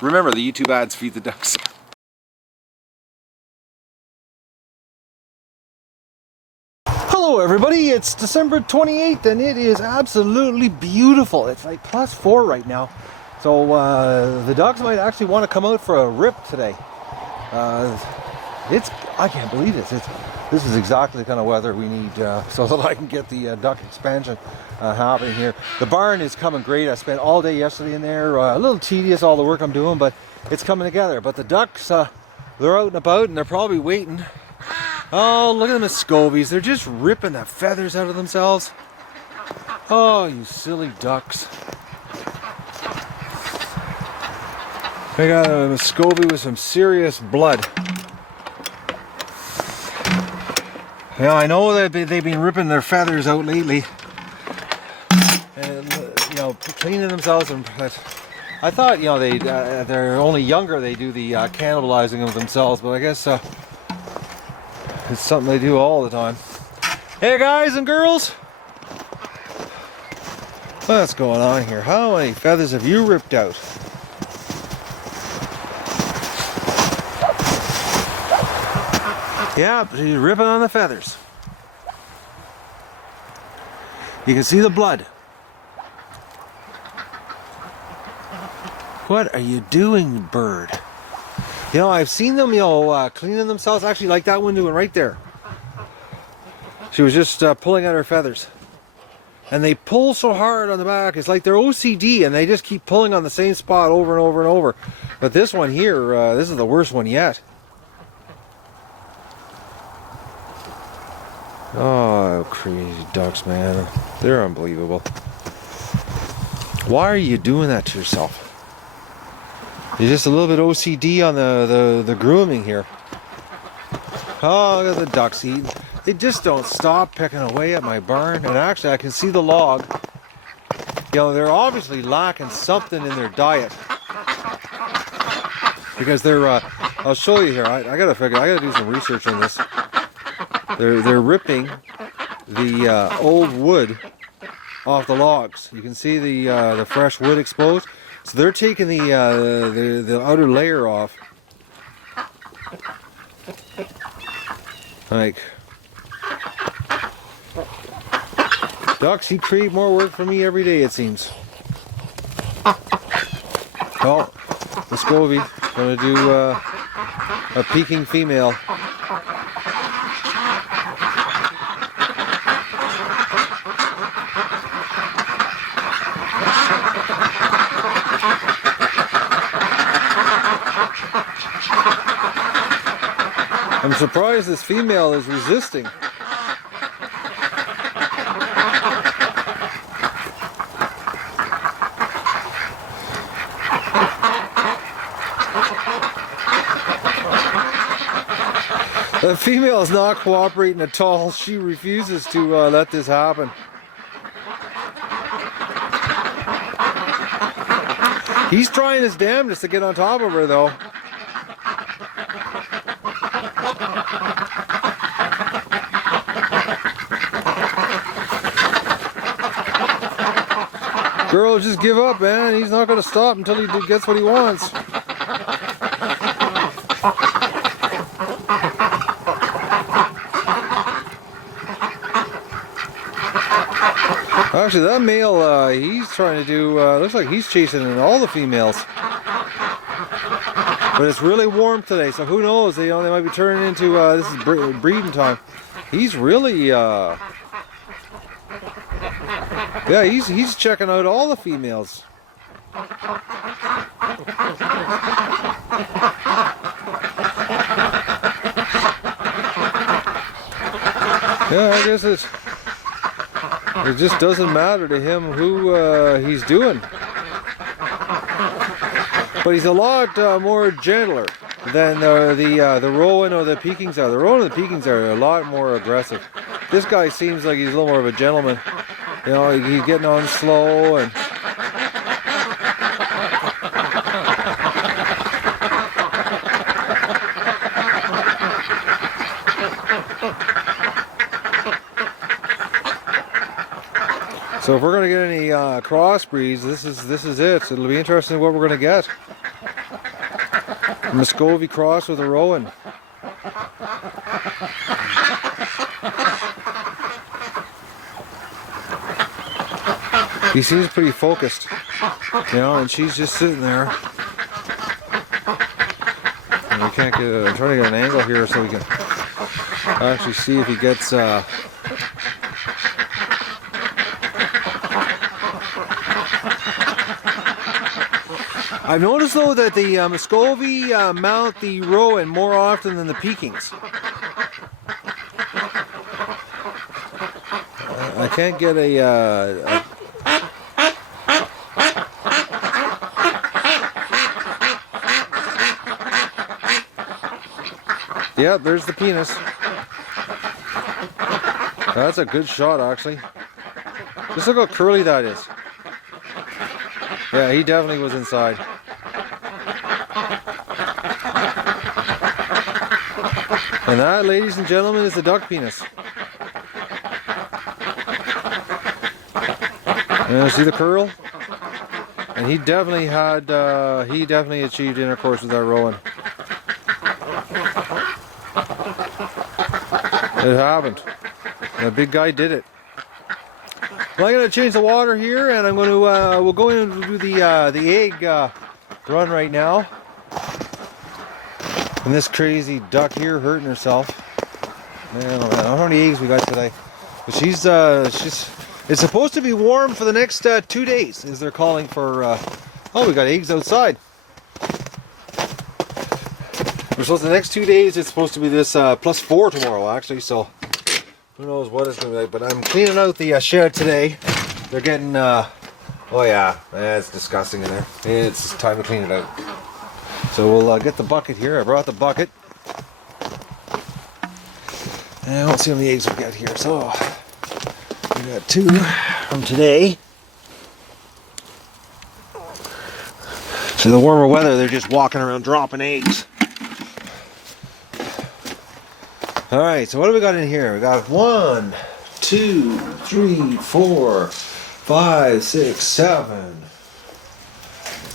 Remember, the YouTube ads feed the ducks. Hello everybody, it's December 28th and it is absolutely beautiful. It's like +4 right now. So the dogs might actually want to come out for a rip today. I can't believe this. This is exactly the kind of weather we need so that I can get the duck expansion happening here. The barn is coming great. I spent all day yesterday in there. A little tedious, all the work I'm doing, but it's coming together. But the ducks, they're out and about and they're probably waiting. Oh, look at the Muscovies. They're just ripping the feathers out of themselves. Oh, you silly ducks. I got a Muscovy with some serious blood. Yeah, I know that they've been ripping their feathers out lately. And, you know, cleaning themselves. But I thought, you know, they're only younger, they do the cannibalizing of themselves. But I guess it's something they do all the time. Hey guys and girls! What's going on here? How many feathers have you ripped out? Yeah, she's ripping on the feathers. You can see the blood. What are you doing, bird? You know, I've seen them, you know, cleaning themselves. Actually, like that one doing right there. She was just pulling at her feathers. And they pull so hard on the back. It's like they're OCD and they just keep pulling on the same spot over and over and over. But this one here, this is the worst one yet. Oh, crazy ducks, man. They're unbelievable. Why are you doing that to yourself? You're just a little bit OCD on the grooming here. Oh, look at the ducks eating. They just don't stop pecking away at my barn. And actually, I can see the log. You know, they're obviously lacking something in their diet. Because they're, I'll show you here. I gotta do some research on this. They're ripping the old wood off the logs. You can see the fresh wood exposed. So they're taking the outer layer off. Like, ducks, you create more work for me every day, it seems. Oh, Muscovy gonna do a peaking female. I'm surprised this female is resisting. The female is not cooperating at all. She refuses to let this happen. He's trying his damnedest to get on top of her, though. Girl, just give up, man. He's not going to stop until he gets what he wants. Actually, that male, he's trying to do, looks like he's chasing all the females. But it's really warm today, so who knows? They might be turning into, this is breeding time. He's really, yeah, he's checking out all the females. Yeah, I guess it just doesn't matter to him who he's doing. But he's a lot more gentler than the Rouen or the Pekings are. The Rouen and the Pekings are a lot more aggressive. This guy seems like he's a little more of a gentleman. You know, he's getting on slow and so if we're going to get any crossbreeds, this is it. It'll be interesting what we're going to get. Muscovy cross with a Rouen. He seems pretty focused, you know, and she's just sitting there. And we can't get. I'm trying to get an angle here so we can actually see if he gets. I've noticed though that the Muscovy mount the Rouen more often than the Pekings. I can't get a yeah, there's the penis. That's a good shot, actually. Just look how curly that is. Yeah, he definitely was inside. And that, ladies and gentlemen, is the duck penis. See the curl? And he definitely had, he definitely achieved intercourse with that Rouen. It happened. The big guy did it. Well, I'm going to change the water here, and I'm going to we'll go in and do the egg run right now. And this crazy duck here hurting herself. Man, I don't know how many eggs we got today. But she's it's supposed to be warm for the next 2 days, as they're calling for. Oh, we got eggs outside. We're supposed the next 2 days. It's supposed to be this +4 tomorrow, actually. So who knows what it's going to be like. But I'm cleaning out the shed today. They're getting. Oh yeah, it's disgusting in there. It's time to clean it out. So we'll get the bucket here. I brought the bucket. And we'll see how many eggs we got here. So we got 2 from today. So the warmer weather, they're just walking around dropping eggs. Alright, so what do we got in here? We got 1, 2, 3, 4, 5, 6, 7,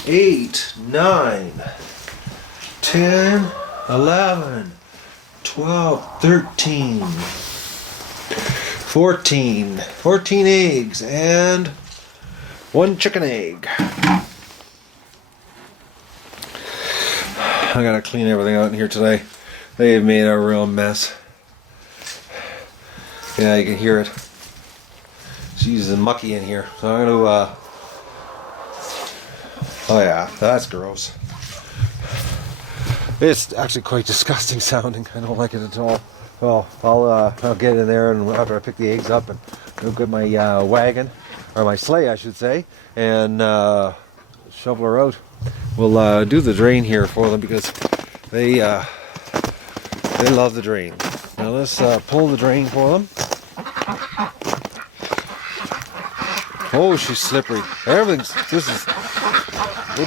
8, 9, 10, 11, 12, 13, 14. 14 eggs and 1 chicken egg. I gotta clean everything out in here today. They've made a real mess. Yeah, you can hear it. She's mucky in here. So I'm gonna oh yeah, that's gross. It's actually quite disgusting sounding. I don't like it at all. Well, I'll get in there, and after I pick the eggs up, and go get my wagon, or my sleigh I should say, and shovel her out. We'll do the drain here for them because they love the drain. Now let's pull the drain for them. Oh, she's slippery. We're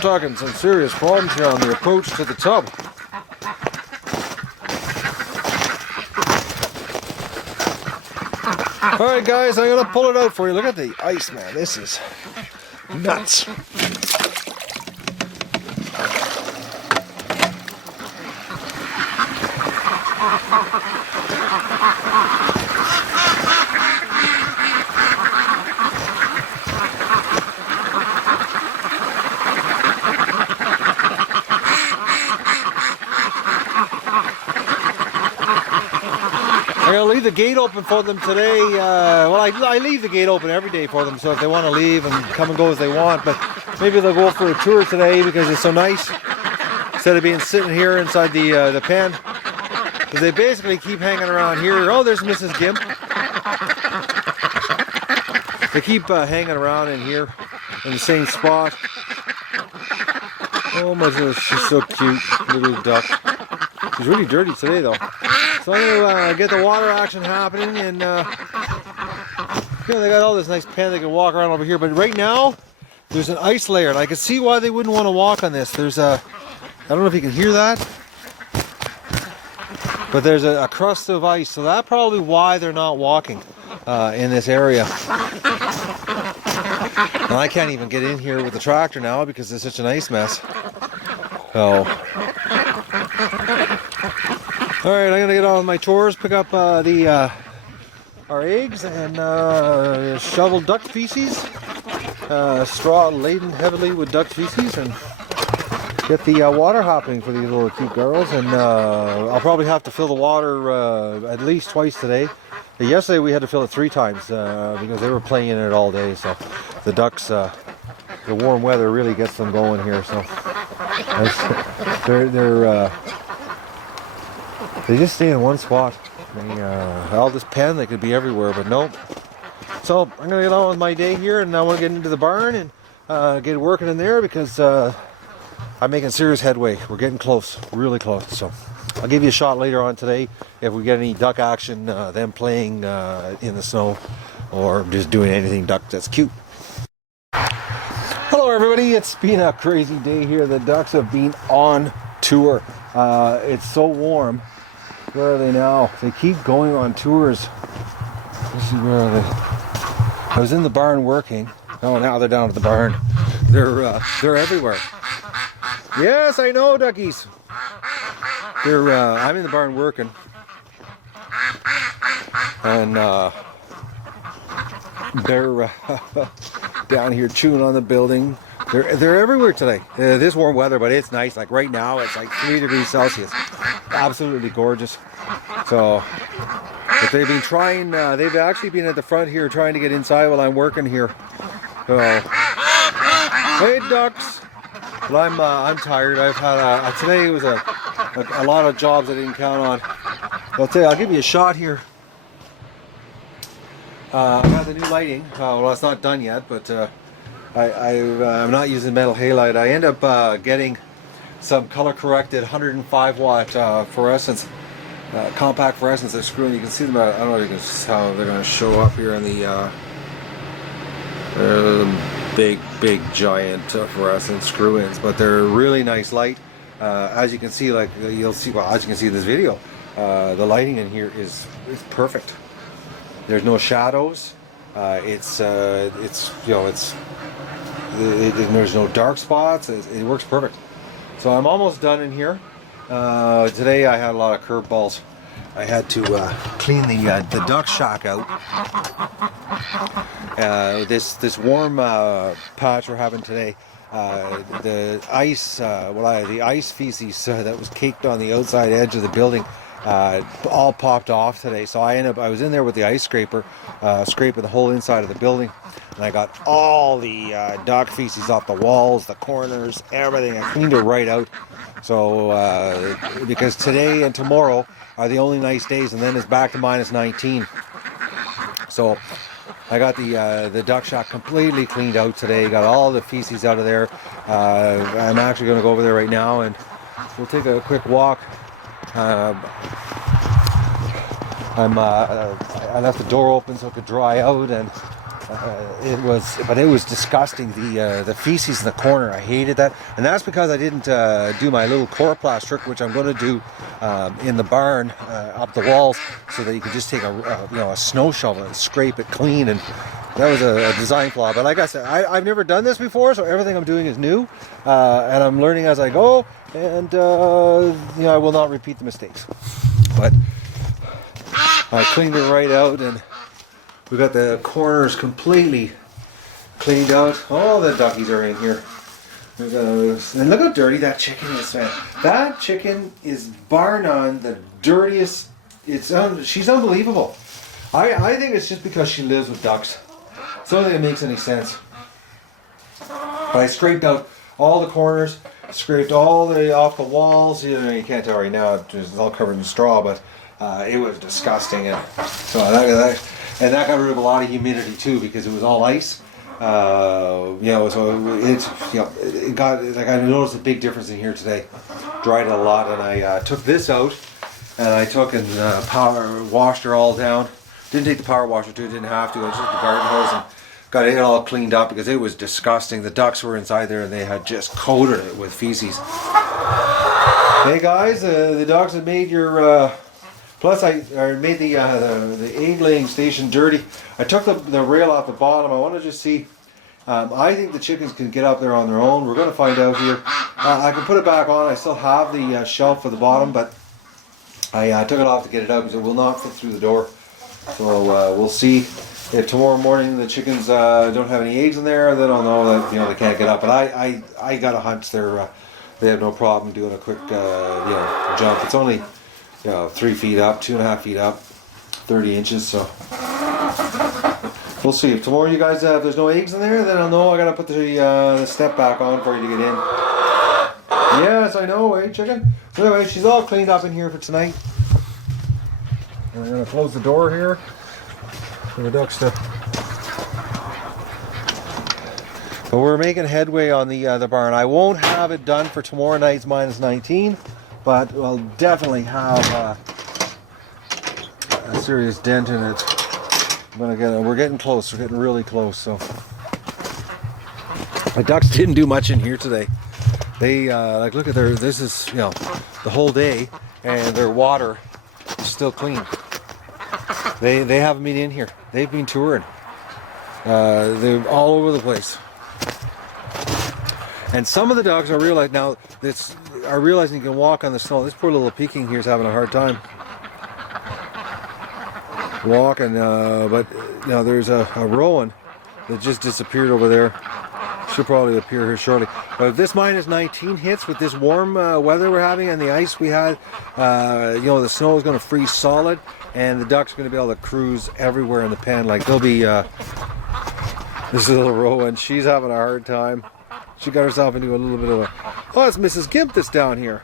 talking some serious problems here on the approach to the tub. Alright guys, I'm going to pull it out for you. Look at the ice, man. This is nuts. I'm going to leave the gate open for them today. Well, I leave the gate open every day for them, so if they want to leave and come and go as they want, but maybe they'll go for a tour today because it's so nice instead of being sitting here inside the pen. Because they basically keep hanging around here. Oh, there's Mrs. Gimp. They keep hanging around in here in the same spot. Oh my goodness, she's so cute, little duck. She's really dirty today though. So I'm going to get the water action happening, and they got all this nice pen they can walk around over here, but right now there's an ice layer, and I can see why they wouldn't want to walk on this. There's I don't know if you can hear that, but there's a crust of ice, so that's probably why they're not walking in this area. And I can't even get in here with the tractor now because it's such an ice mess. So All right, I'm gonna get on with my chores, pick up our eggs and shovel duck feces, straw laden heavily with duck feces, and get the water hopping for these little cute girls. And I'll probably have to fill the water at least twice today. Yesterday we had to fill it 3 times because they were playing in it all day. So the ducks, the warm weather really gets them going here. So they just stay in one spot. All this pen, they could be everywhere, but no. So I'm gonna get on with my day here, and I want to get into the barn and get working in there because I'm making serious headway. We're getting close, really close. So I'll give you a shot later on today if we get any duck action, them playing in the snow or just doing anything duck that's cute. Hello everybody, it's been a crazy day here. The ducks have been on tour. It's so warm. Where are they now? They keep going on tours. This is where are they? I was in the barn working. Oh, now they're down at the barn. They're everywhere. Yes, I know, duckies. I'm in the barn working, and they're down here chewing on the building. They're everywhere today. This warm weather, but it's nice. Like right now, it's like 3 degrees Celsius. Absolutely gorgeous. So, but they've been trying. They've actually been at the front here trying to get inside while I'm working here. So, hey ducks. But I'm tired. I've had today was a lot of jobs I didn't count on. I'll tell you, I'll give you a shot here. I got the new lighting. Well, it's not done yet, but I'm not using metal halide. I end up getting some color corrected 105 watt fluorescence, compact fluorescence. They're screwing. You can see them. I don't know if you can see how they're going to show up here in the big giant fluorescent screw-ins, but they're really nice light. As you can see, like you'll see, well, as you can see in this video, the lighting in here is perfect. There's no shadows. There's no dark spots. It works perfect. So I'm almost done in here. Today I had a lot of curveballs. I had to clean the duck shack out. This warm patch we're having today. The ice feces that was caked on the outside edge of the building all popped off today. So I was in there with the ice scraper, scraping the whole inside of the building, and I got all the duck feces off the walls, the corners, everything. I cleaned it right out. So because today and tomorrow are the only nice days, and then it's back to minus 19. So I got the duck shack completely cleaned out today. Got all the feces out of there. I'm actually going to go over there right now, and we'll take a quick walk. I left the door open so it could dry out, and it was disgusting. The feces in the corner, I hated that, and that's because I didn't do my little coroplast trick, which I'm going to do in the barn up the walls, so that you can just take a snow shovel and scrape it clean. And that was a design flaw. But like I said, I've never done this before, so everything I'm doing is new, and I'm learning as I go. And I will not repeat the mistakes. But I cleaned it right out, and we got the corners completely cleaned out. All the duckies are in here. And look how dirty that chicken is, man. That chicken is bar none the dirtiest. She's unbelievable. I think it's just because she lives with ducks. It's the only thing that makes any sense. But I scraped out all the corners, scraped all off the walls. You can't tell right now, it's all covered in straw, but it was disgusting. And so that got rid of a lot of humidity too, because it was all ice. So it got, like, I noticed a big difference in here today. Dried it a lot, and I took this out, and I took and power washed her all down. Didn't take the power washer too, didn't have to. I just took the garden hose and got it all cleaned up because it was disgusting. The ducks were inside there and they had just coated it with feces. Hey guys, the dogs have made your plus I made the egg laying station dirty. I took the rail off the bottom. I want to just see. I think the chickens can get up there on their own. We're going to find out here. I can put it back on. I still have the shelf for the bottom, but I took it off to get it out because it will not fit through the door. So we'll see if tomorrow morning the chickens don't have any eggs in there. Then I'll know that they can't get up. But I got a hunch they have no problem doing a quick jump. It's only 3 feet up, 2.5 feet up, 30 inches. So we'll see. If tomorrow you guys if there's no eggs in there, then I'll know I gotta put the step back on for you to get in. Yes, I know, eh, chicken? So anyway, she's all cleaned up in here for tonight. And I'm gonna close the door here for the ducks to. But we're making headway on the barn. I won't have it done for tomorrow night's -19, but I'll definitely have a serious dent in it. We're getting close. We're getting really close. So the ducks didn't do much in here today. They look at this is the whole day, and their water is still clean. They haven't been in here. They've been touring. They're all over the place. And some of the dogs are realizing you can walk on the snow. This poor little Peking here is having a hard time walking. But there's a Rouen that just disappeared over there. She'll probably appear here shortly. But if this -19 hits with this warm weather we're having and the ice we had, the snow is going to freeze solid, and the ducks are going to be able to cruise everywhere in the pen. Like they'll be. This little Rowan, she's having a hard time. She got herself into a little bit of a. Oh, it's Mrs. Gimp that's down here.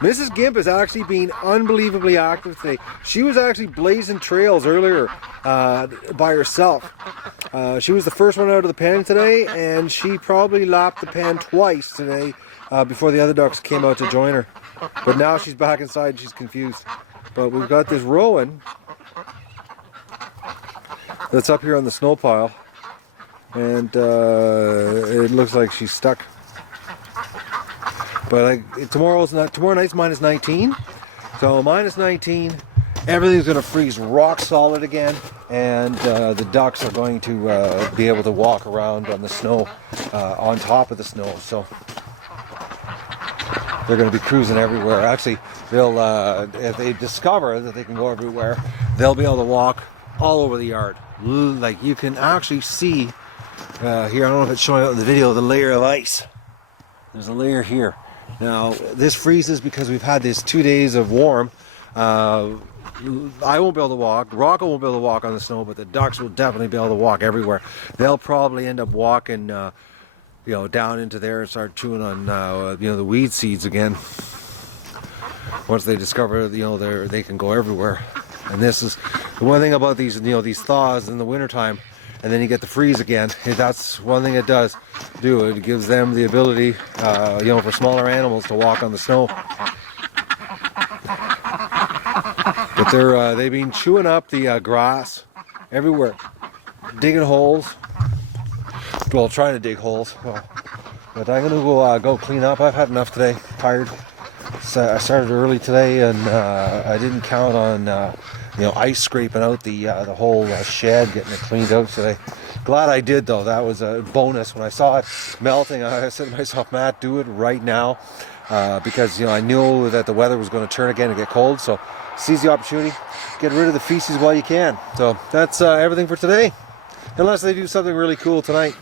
Mrs. Gimp is actually being unbelievably active today. She was actually blazing trails earlier by herself. She was the first one out of the pen today, and she probably lapped the pen twice today before the other ducks came out to join her. But now she's back inside and she's confused. But we've got this Rowan that's up here on the snow pile, and it looks like she's stuck. But tomorrow night's -19, so -19, everything's going to freeze rock solid again, and the ducks are going to be able to walk around on the snow, on top of the snow. So they're going to be cruising everywhere. Actually, they'll if they discover that they can go everywhere, they'll be able to walk all over the yard. Like you can actually see here. I don't know if it's showing up in the video. The layer of ice. There's a layer here. Now this freezes because we've had these 2 days of warm. I won't be able to walk. Rocco won't be able to walk on the snow, but the ducks will definitely be able to walk everywhere. They'll probably end up walking, down into there and start chewing on, the weed seeds again. Once they discover, they can go everywhere. And this is the one thing about these, these thaws in the wintertime. And then you get the freeze again. That's one thing it does do. It gives them the ability, for smaller animals to walk on the snow. But they've been chewing up the grass everywhere, digging holes. Well, trying to dig holes. But I'm gonna go clean up. I've had enough today. Tired. So I started early today, and I didn't count on ice scraping out the whole shed, getting it cleaned out today. Glad I did though. That was a bonus. When I saw it melting, I said to myself, Matt, do it right now, because I knew that the weather was going to turn again and get cold. So seize the opportunity, get rid of the feces while you can. So that's everything for today, unless they do something really cool tonight.